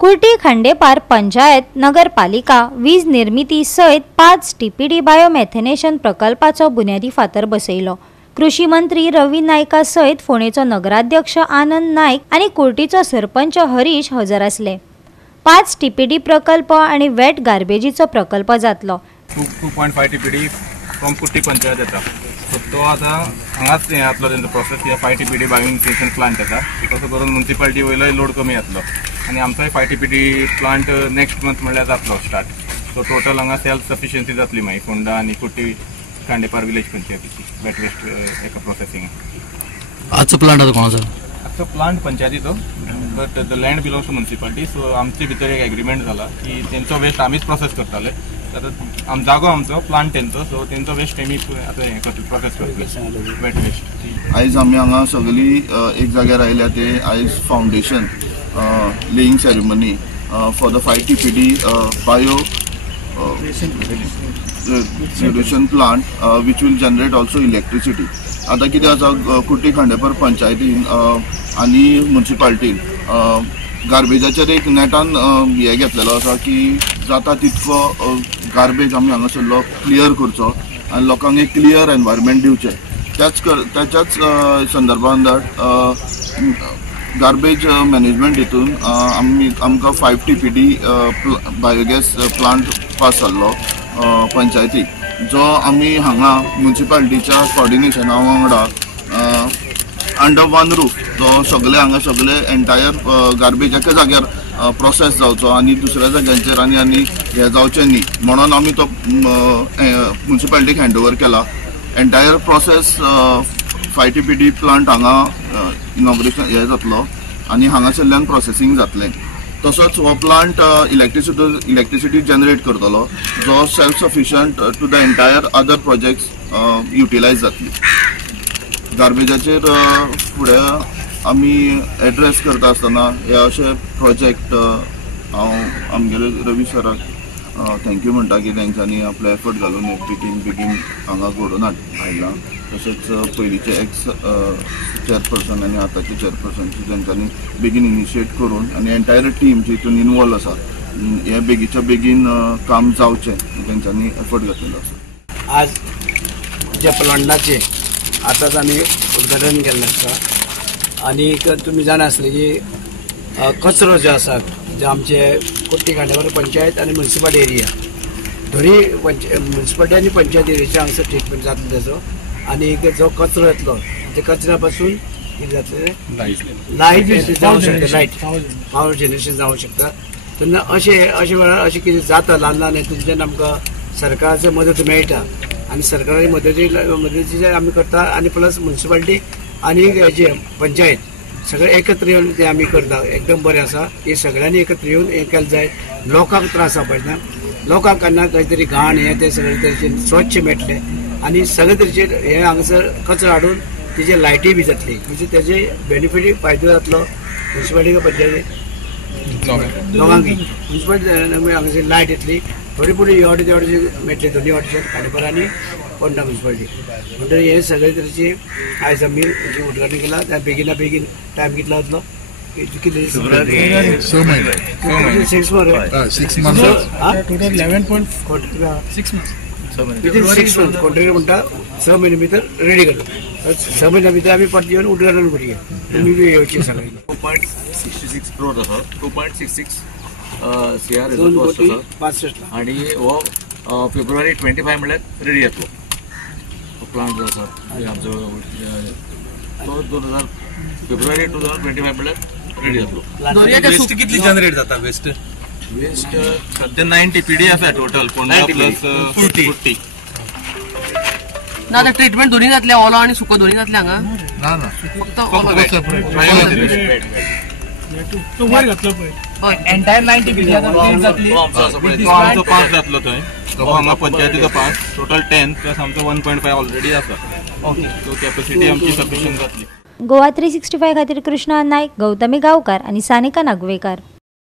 कुर्टी खांडेपार पंचायत नगरपालिका वीज निर्मिती सयत 5 टीपीडी बायोमेथेनेशन प्रकल्पाचो बुन्यादी फातर बसयलो। कृषी मंत्री रवी नायका सयत फोंडेचो नगराध्यक्ष आनंद नायक आणि कुर्टीचो सरपंच हरीश हजर आसले। 5 टीपीडी प्रकल्प आणि वेट गार्बेजीचो प्रकल्प जातलो। 2.5 टीपीडी फ्रॉम कुर्टी पंचायत येता, सो तो आता हांगाच येतलो तेंचो प्रोसेस 5 टीपीडी बायोमेथेनेशन प्लांट येता, तसो करून म्युनिसिपालिटी वयलो लोड कमी जातलो आणि आमचो 5 टीपीडी प्लांट नेक्स्ट मंथ म्हणल्यार जातलो स्टार्ट। सो टोटल हांगा सेल्फ सफिशियन्सी जातली मागीर फोंडा आणि कुर्टी खांडेपार विलेज पंचायतीची वेट वेस्ट एका प्रोसेसिंग। आजचो प्लांट आता कोणाचो? आजचो प्लांट पंचायतीचो, but the land belongs to municipality. So आमचे भितर एक एग्रीमेंट जाला की तेंचो वेस्ट आमीच प्रोसेस करताले, जागो आमचो प्लांट तेंचो, सो तेंचो वेस्ट आमी आता हे प्रोसेस करतले वेट वेस्ट। आयज आमी हांगा सगळी एक जाग्यार आयल्या ते आयज foundation laying ceremony for the 5 TPD bio generation plant which will generate also electricity। आता कितें आसा कुर्टी खांडेपार पंचायतीन आनी म्युनिसिपालिटीन गार्बेजाचेर एक नेटान हे घेतलेलो आसा की जाता तितको गार्बेज आमी हांगासरलो क्लियर करचो आनी लोकांक एक क्लियर एनवायरमेंट दिवचें। त्याच्याच संदर्भान गार्बेज मॅनेजमेंट हितून आमकां 5 टीपीडी बायोगॅस प्लांट पास जाल्लो पंचायतीक, जो आमी हांगा म्युनिसिपालिटीच्या कोऑर्डिनेशना वांगडा अंडर वन रूफ जो सगळे हांगा सगळे एंटायर गार्बेज एका जाग्यार प्रोसेस जावचो आणि दुसऱ्या जाग्यांचेर आनी हे जावचें न्ही म्हणून आमी तो म्युनिसिपालिटीक हँडओवर केला। एंटायर प्रोसेस 5 टीपीडी प्लांट हांगा इनॉग्रेशन हे जातलो आनी हांगासरल्यान प्रोसेसिंग जातलें। तसोच हो प्लांट इलेक्ट्रिसिटी जनरेट करतलो, जो self sufficient to the entire other projects utilise जातली। गार्बेजाचेर फुडें आमी एड्रेस करता आसतना हे अशे प्रोजेक्ट हांव आमगेले रवी सराक थँक्यू म्हणटा की तेंच्यांनी आपले एफर्ट घालून बेगीन हांगा घडोवन हाडला। तशेंच पयलींचे एक्स चेअरपर्सन आनी आतांचे चेअरपर्सन तेंच्यांनी बेगीन इनिशिएट करून आनी एंटायर टीम जी हितून इनवॉल्व आसा हे बेगीच्या बेगीन काम जावचें तेंच्यांनी एफर्ट घातलेलो आसा। आज ज्या प्लांटाचे आतांच आमी उद्घाटन केल्लें आसा आनी तुमी जाणा आसले की कचरो जो आसा जे आमचे कुर्टी खांडेपार पंचायत आनी म्युनिसिपल एरिया दोनी म्युनिसिपालिटी आनी पंचायत एरियाचे हांगसर ट्रिटमेंट जातलो तेजो, आनी जो कचरो येतलो त्या कचऱ्या पासून कितें जातलें लायट जावं शकता, लायट पावर जनरेशन जावं शकता। तेन्ना अशे वेळार अशें कितें जाता ल्हान ल्हान हेतूंतल्यान आमकां सरकाराची मदत मेळटा आनी सरकारी मदतीचे आमी करता आनी प्लस म्युनिसिपालिटी आनी हेजे पंचायत सगळे एकत्र येवन ते आमी करता। एकदम बरें आसा, हे सगळ्यांनी एकत्र येवन हें केलें जाय। लोकांक त्रास जावपाचे ना, लोकांक केन्ना खंय तरी घाण हे ते सगळे तरेचे स्वच्छ मेळटले आनी सगळे तरेचे हे हांगासर कचरो हाडून तेजे लायटी बी जातली, म्हणजे तेजे बेनिफीट फायदो जातलो म्युनिसिपालिटी पंचायती लोकांक। म्युनिसिपालिटी हांगासर लायट येतली, थोडी पुढे एवढे मेळटले दोन्ही वाटेच्यान खांडेपार आनी फोंडा म्युनिसिपालिटी। म्हणटकीर हे सगळे तरेचे आयज आमी उद्घाटन केला। त्या बेगिना बेगीन टायम कितलो जातलो? कितले 6 मंथ कॉन्ट्रॅक्टर म्हणटा 6 महिने भितर रेडी करता। 6 महिन्या भितर आमी परत येवन उद्घाटन करूया, तुमी बी येवचे सगळे। 2.66 crore आसा, 2.66 CR 65 आणि हो फेब्रुवारी 25 म्हणल्यार रेडी येतलो प्लांट जो आसा आमचो तो 2000 फेब्रुवारी 2025 म्हणल्यार रेडी येतलो। वेस्ट कितली जनरेट जाता? वेस्ट सध्या 9 टीपीडी आसा टोटल, 15 प्लस 40 ना। ट्रीटमेंट दोन्ही जातले, ओलो आणि सुको दोन्ही जातले हांगा? ना फक्त एंटायर 9 टीपीडी आमचो पास जातलो थंय, तो हांगा पंचायतीचो पास टोटल 10 प्लस आमचो 1.5 ऑलरेडी आसा, सो कॅपॅसिटी आमची सफिशियंट जातली। गोवा 365 खातीर कृष्णा नायक, गौतमी गांवकार आणि सानिका नागवेकर।